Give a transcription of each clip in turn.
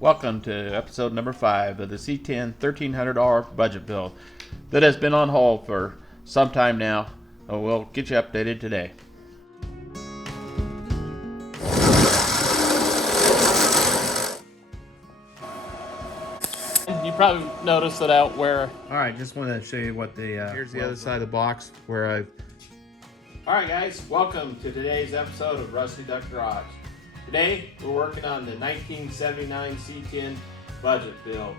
Welcome to episode number 5 of the C10 $1,300 budget build that has been on hold for some time now. We'll get you updated today. You probably noticed that out where... Alright, just wanted to show you what the... here's the other side of the box where I've... Alright guys, welcome to today's episode of Rusty Duck Garage. Today, we're working on the 1979 C10 budget build.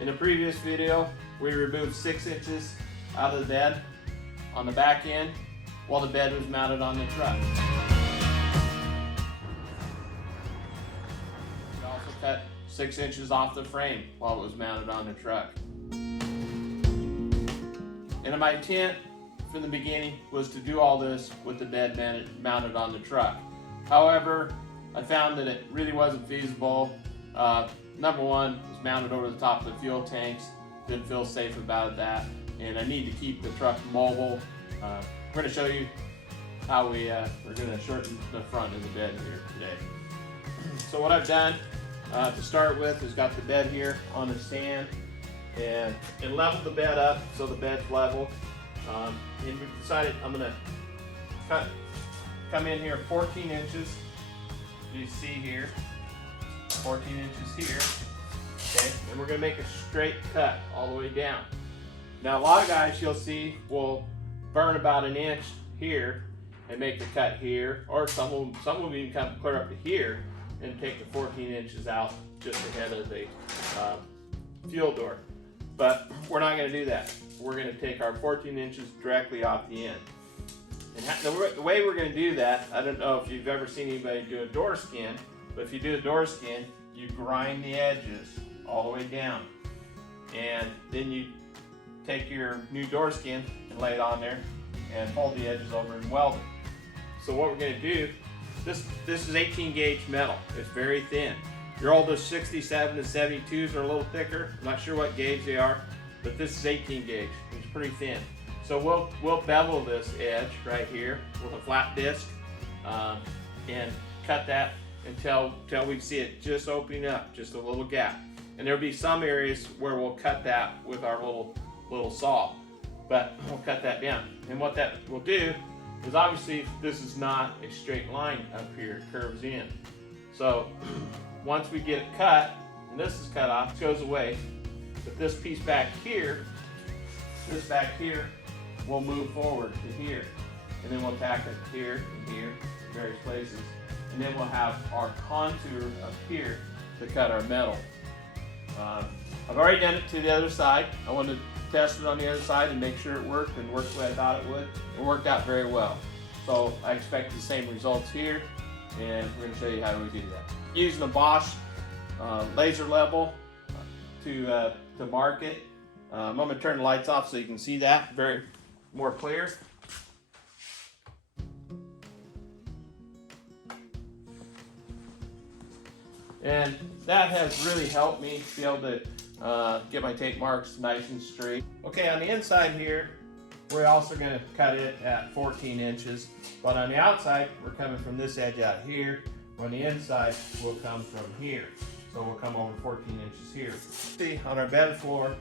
In the previous video, we removed 6 inches out of the bed on the back end while the bed was mounted on the truck. We also cut 6 inches off the frame while it was mounted on the truck. And my intent from the beginning was to do all this with the bed mounted on the truck. However, I found that it really wasn't feasible. Number one, it was mounted over the top of the fuel tanks. Didn't feel safe about that. And I need to keep the truck mobile. We're going to show you how we're going to shorten the front of the bed here today. So what I've done to start with is got the bed here on the stand and leveled the bed up so the bed's level. And we decided I'm going to come in here 14 inches. You see here, 14 inches here, okay, and we're going to make a straight cut all the way down. Now a lot of guys you'll see will burn about an inch here and make the cut here, or some will even come clear up to here and take the 14 inches out just ahead of the fuel door. But we're not going to do that. We're going to take our 14 inches directly off the end. And the way we're going to do that, I don't know if you've ever seen anybody do a door skin, but if you do a door skin, you grind the edges all the way down. And then you take your new door skin and lay it on there and fold the edges over and weld it. So what we're going to do, this is 18 gauge metal. It's very thin. Your oldest 67 to 72s are a little thicker. I'm not sure what gauge they are, but this is 18 gauge. It's pretty thin. So we'll bevel this edge right here with a flat disc and cut that until we see it just opening up, just a little gap. And there'll be some areas where we'll cut that with our little saw, but we'll cut that down. And what that will do is, obviously this is not a straight line up here, it curves in. So once we get it cut, and this is cut off, it goes away, but this piece back here, we'll move forward to here, and then we'll tack it here and here, various places, and then we'll have our contour up here to cut our metal. I've already done it to the other side. I wanted to test it on the other side and make sure it worked and worked the way I thought it would. It worked out very well. So I expect the same results here, and we're going to show you how we do that. Using a Bosch laser level to mark it. I'm going to turn the lights off so you can see that more clear. And that has really helped me be able to get my tape marks nice and straight. Okay, on the inside here, we're also going to cut it at 14 inches. But on the outside, we're coming from this edge out here. On the inside, we'll come from here. So we'll come over 14 inches here. See, on our bed floor,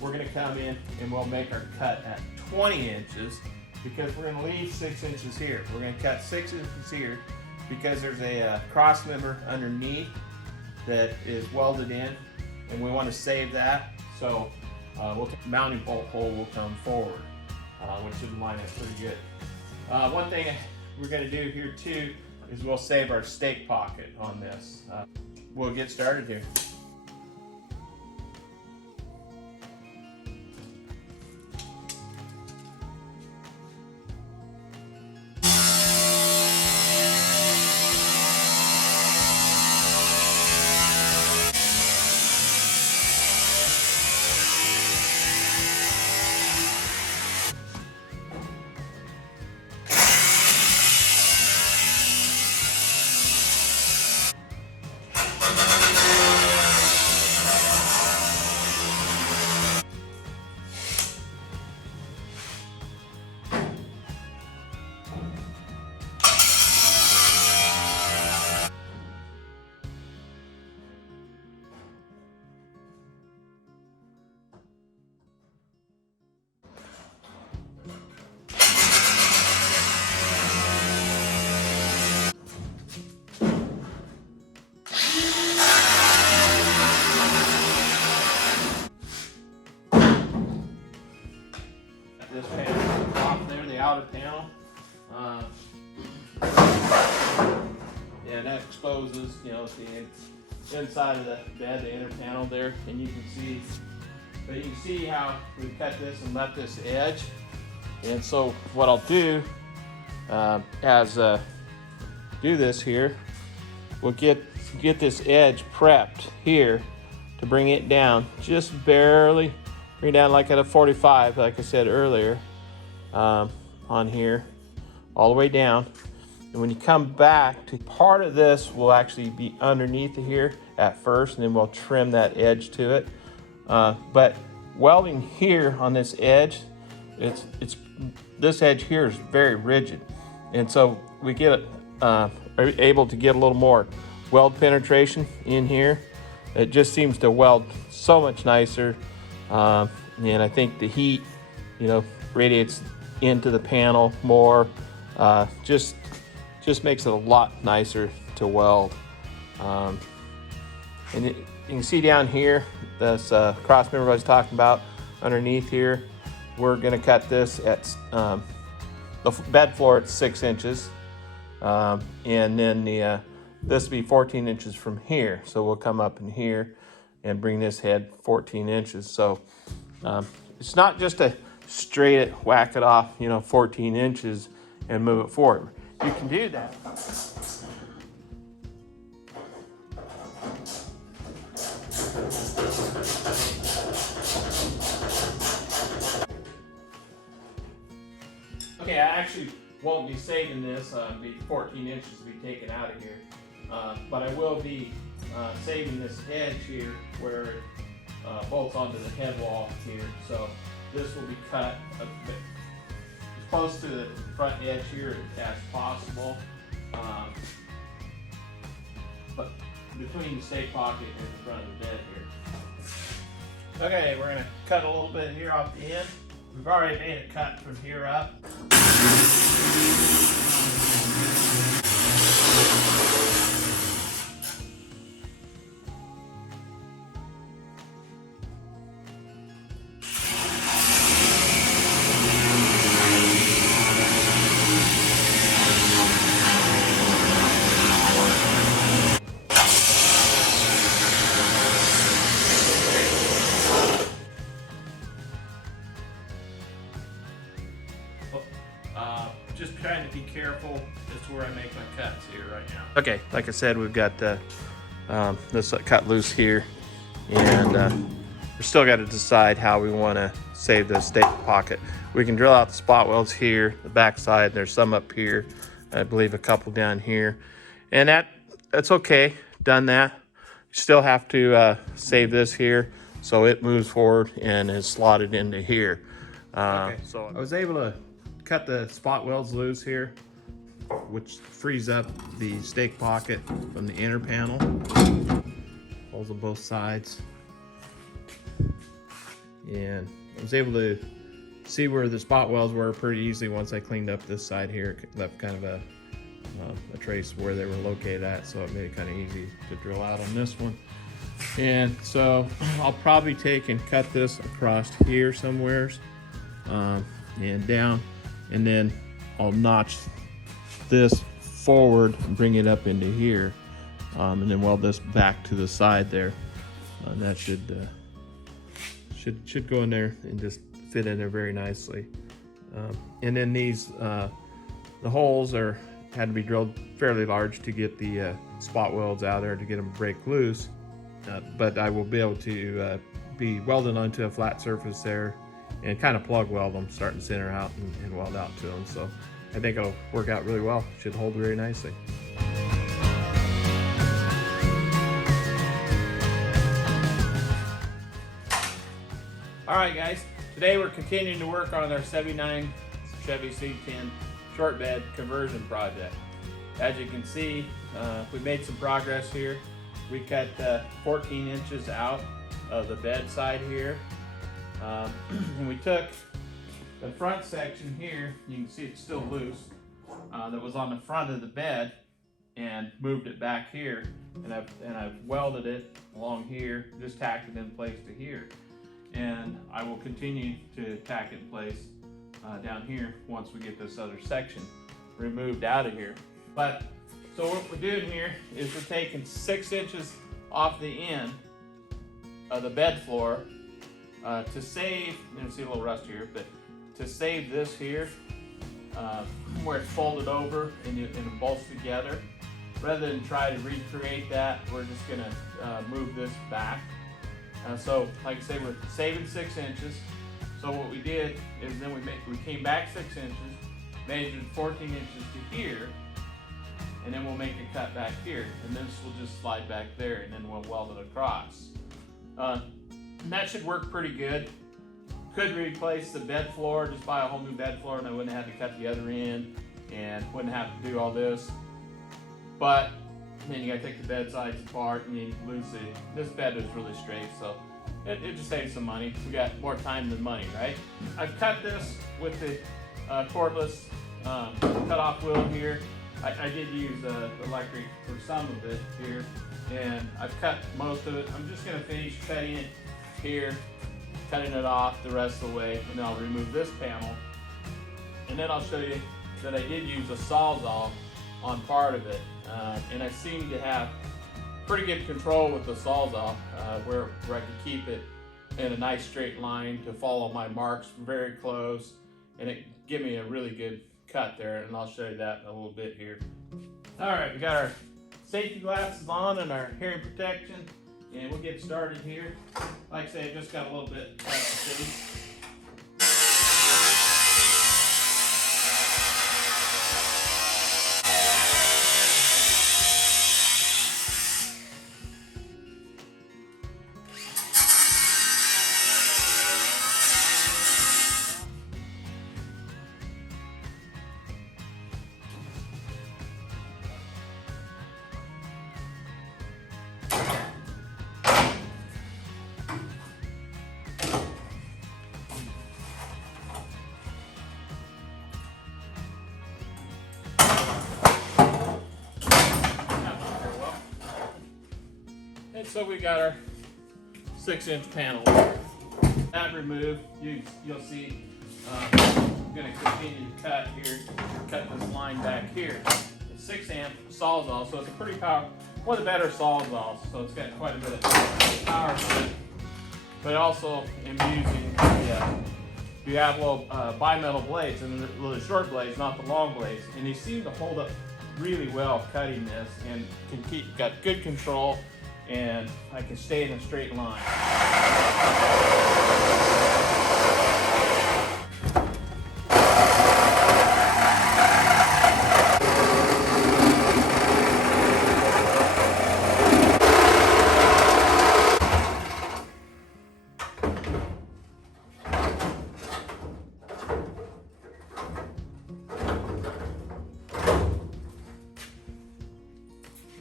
we're going to come in and we'll make our cut at 20 inches because we're going to leave 6 inches here. We're going to cut 6 inches here because there's a cross member underneath that is welded in, and we want to save that. So mounting bolt hole will come forward, which should line up pretty good. One thing we're going to do here too is we'll save our stake pocket on this. We'll get started here. is, you know, the inside of the bed, the inner panel there, and you can see how we cut this and left this edge. And so what I'll do do this here, we'll get this edge prepped here to bring it down, just barely bring it down like at a 45, like I said earlier, on here, all the way down. And when you come back to part of this will actually be underneath here at first, and then we'll trim that edge to it. But welding here on this edge, this edge here is very rigid, and so we are able to get a little more weld penetration in here. It just seems to weld so much nicer, and I think the heat, you know, radiates into the panel more. Just makes it a lot nicer to weld. And you can see down here, this cross member I was talking about underneath here, we're going to cut this at the bed floor at 6 inches, and then this will be 14 inches from here. So we'll come up in here and bring this head 14 inches. So it's not just a straight whack it off, you know, 14 inches and move it forward. You can do that. Okay, I actually won't be saving this. The 14 inches will be taken out of here. But I will be saving this edge here where it bolts onto the head wall here. So this will be cut a bit as close to the front edge here as possible. But between the stake pocket and the front of the bed here. Okay, we're gonna cut a little bit here off the end. We've already made a cut from here up. Just trying to be careful as to where I make my cuts here right now. Okay, like I said, we've got this cut loose here, and we're still got to decide how we want to save the stake pocket. We can drill out the spot welds here, the back side. There's some up here, I believe a couple down here, and that's okay. Done that. You still have to save this here so it moves forward and is slotted into here. Okay, so I was able to cut the spot welds loose here, which frees up the stake pocket from the inner panel. Holes on both sides. And I was able to see where the spot welds were pretty easily once I cleaned up this side here. It left kind of a trace where they were located at, so it made it kind of easy to drill out on this one. And so I'll probably take and cut this across here somewheres, and down, and then I'll notch this forward and bring it up into here, and then weld this back to the side there. That should go in there and just fit in there very nicely. And then these the holes had to be drilled fairly large to get the spot welds out there to get them to break loose. But I will be able to be welding onto a flat surface there and kind of plug weld them, starting center out and weld out to them. So I think it'll work out really well. Should hold very nicely. All right, guys. Today we're continuing to work on our '79 Chevy C10 short bed conversion project. As you can see, we made some progress here. We cut 14 inches out of the bed side here. And we took the front section here, you can see it's still loose, that was on the front of the bed, and moved it back here, and I've welded it along here, just tacked it in place to here. And I will continue to tack it in place down here once we get this other section removed out of here. But So what we're doing here is we're taking 6 inches off the end of the bed floor to save, you can see a little rust here, but to save this here where it's folded over and it bolts together. Rather than try to recreate that, we're just gonna move this back. So like I say, we're saving 6 inches. So what we did is then we came back 6 inches, measured 14 inches to here, and then we'll make a cut back here, and then this will just slide back there, and then we'll weld it across. And that should work pretty good. Could replace the bed floor, just buy a whole new bed floor, and I wouldn't have to cut the other end, and wouldn't have to do all this. But then you gotta take the bed sides apart, and you lose this bed is really straight, so it just saves some money. We got more time than money, right? I've cut this with the cordless cut-off wheel here. I did use electric for some of it here, and I've cut most of it. I'm just gonna finish cutting it here, cutting it off the rest of the way, and then I'll remove this panel. And then I'll show you that I did use a sawzall on part of it, and I seem to have pretty good control with the sawzall, where I can keep it in a nice straight line to follow my marks very close, and it give me a really good cut there, and I'll show you that in a little bit here. All right, we got our safety glasses on and our hearing protection, and we'll get started here. Like I say, I just got a little bit to see. And so we got our 6-inch panel. That removed, you'll see I'm going to continue to cut here, cut this line back here. It's 6-amp sawzall, so it's a pretty powerful, one of the better sawzalls, so it's got quite a bit of power to it. But also am using you have little bimetal blades, and the short blades, not the long blades, and they seem to hold up really well cutting this, and got good control, and I can stay in a straight line.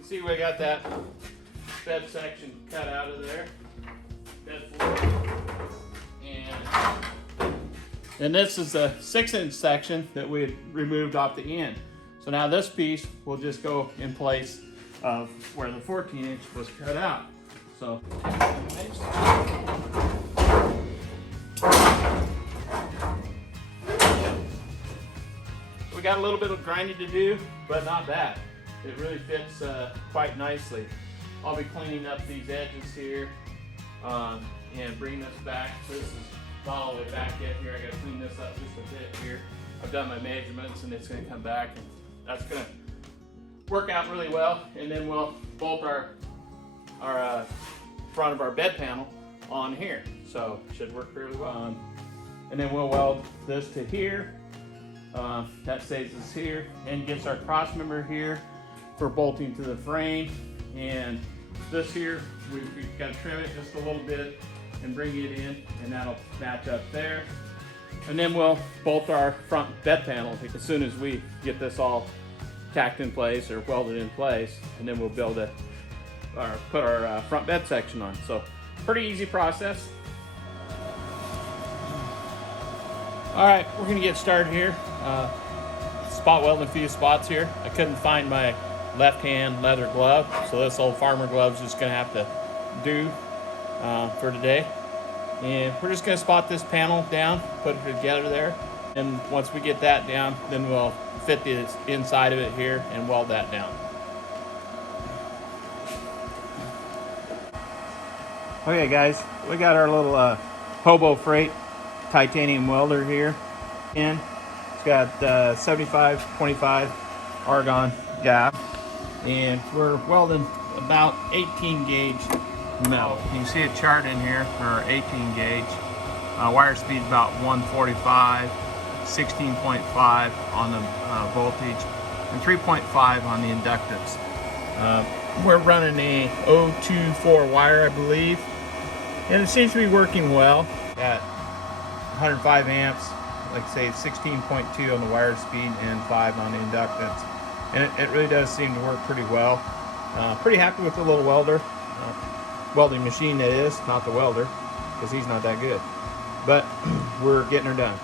See, we got that bed section cut out of there, bed floor, and this is the 6-inch section that we had removed off the end. So now this piece will just go in place of where the 14-inch was cut out. So we got a little bit of grinding to do, but not bad. It really fits quite nicely. I'll be cleaning up these edges here and bring this back. This is not all the way back yet here. I got to clean this up just a bit here. I've done my measurements, and it's going to come back, and that's going to work out really well. And then we'll bolt our front of our bed panel on here, so it should work fairly well. And then we'll weld this to here. That saves us here and gets our cross member here for bolting to the frame. And this here, we've got to trim it just a little bit and bring it in, and that'll match up there. And then we'll bolt our front bed panel as soon as we get this all tacked in place or welded in place, and then we'll build put our front bed section on. So pretty easy process. All right, we're gonna get started here. Spot welding a few spots here. I couldn't find my left-hand leather glove, so this old farmer glove is just gonna have to do for today. And we're just gonna spot this panel down, put it together there, and once we get that down, then we'll fit the inside of it here and weld that down. Okay guys, we got our little hobo freight titanium welder here, and it's got 75-25 argon gap, and we're welding about 18 gauge metal. You can see a chart in here for our 18 gauge. Wire speed about 145, 16.5 on the voltage, and 3.5 on the inductance. We're running a 024 wire, I believe, and it seems to be working well at 105 amps, like I say 16.2 on the wire speed and 5 on the inductance, and it really does seem to work pretty well. Pretty happy with the little welder, welding machine that is, not the welder, because he's not that good, but we're getting her done.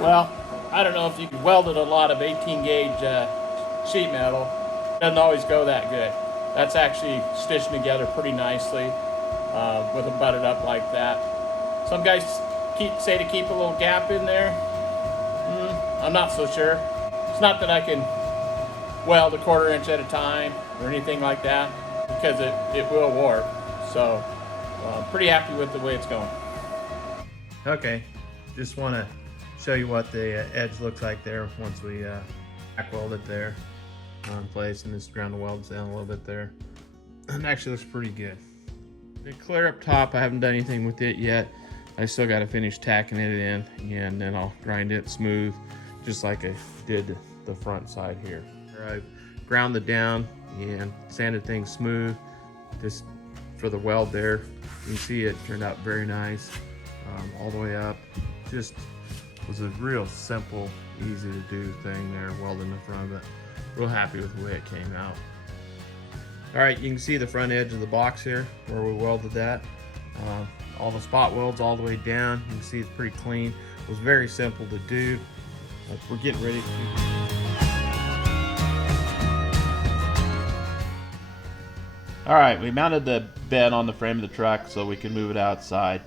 Well, I don't know if you can weld a lot of 18 gauge sheet metal. It doesn't always go that good. That's actually stitched together pretty nicely with it butted up like that. Some guys say to keep a little gap in there. I'm not so sure. It's not that I can weld a 1/4 inch at a time or anything like that, because it will warp. So pretty happy with the way it's going. Okay, just want to show you what the edge looks like there once we back weld it there in place, and just ground the welds down a little bit there. And actually looks pretty good. The clear up top, I haven't done anything with it yet. I still got to finish tacking it in, and then I'll grind it smooth just like I did the front side here. I've grounded down and sanded things smooth just for the weld there. You can see it turned out very nice all the way up. Just was a real simple, easy to do thing there, welding the front of it. Real happy with the way it came out. All right, you can see the front edge of the box here where we welded that. All the spot welds all the way down. You can see it's pretty clean. It was very simple to do. We're getting ready to... All right, we mounted the bed on the frame of the truck so we can move it outside.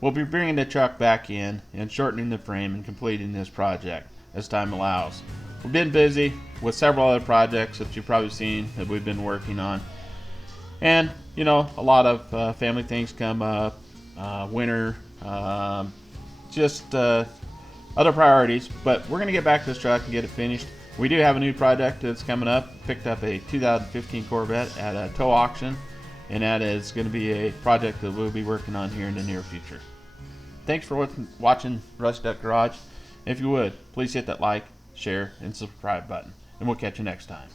We'll be bringing the truck back in and shortening the frame and completing this project as time allows. We've been busy with several other projects that you've probably seen that we've been working on. And, you know, a lot of family things come up, winter, just other priorities. But we're going to get back to this truck and get it finished. We do have a new project that's coming up. Picked up a 2015 Corvette at a tow auction, and that is going to be a project that we'll be working on here in the near future. Thanks for watching Rust Duck Garage. If you would, please hit that like, share, and subscribe button, and we'll catch you next time.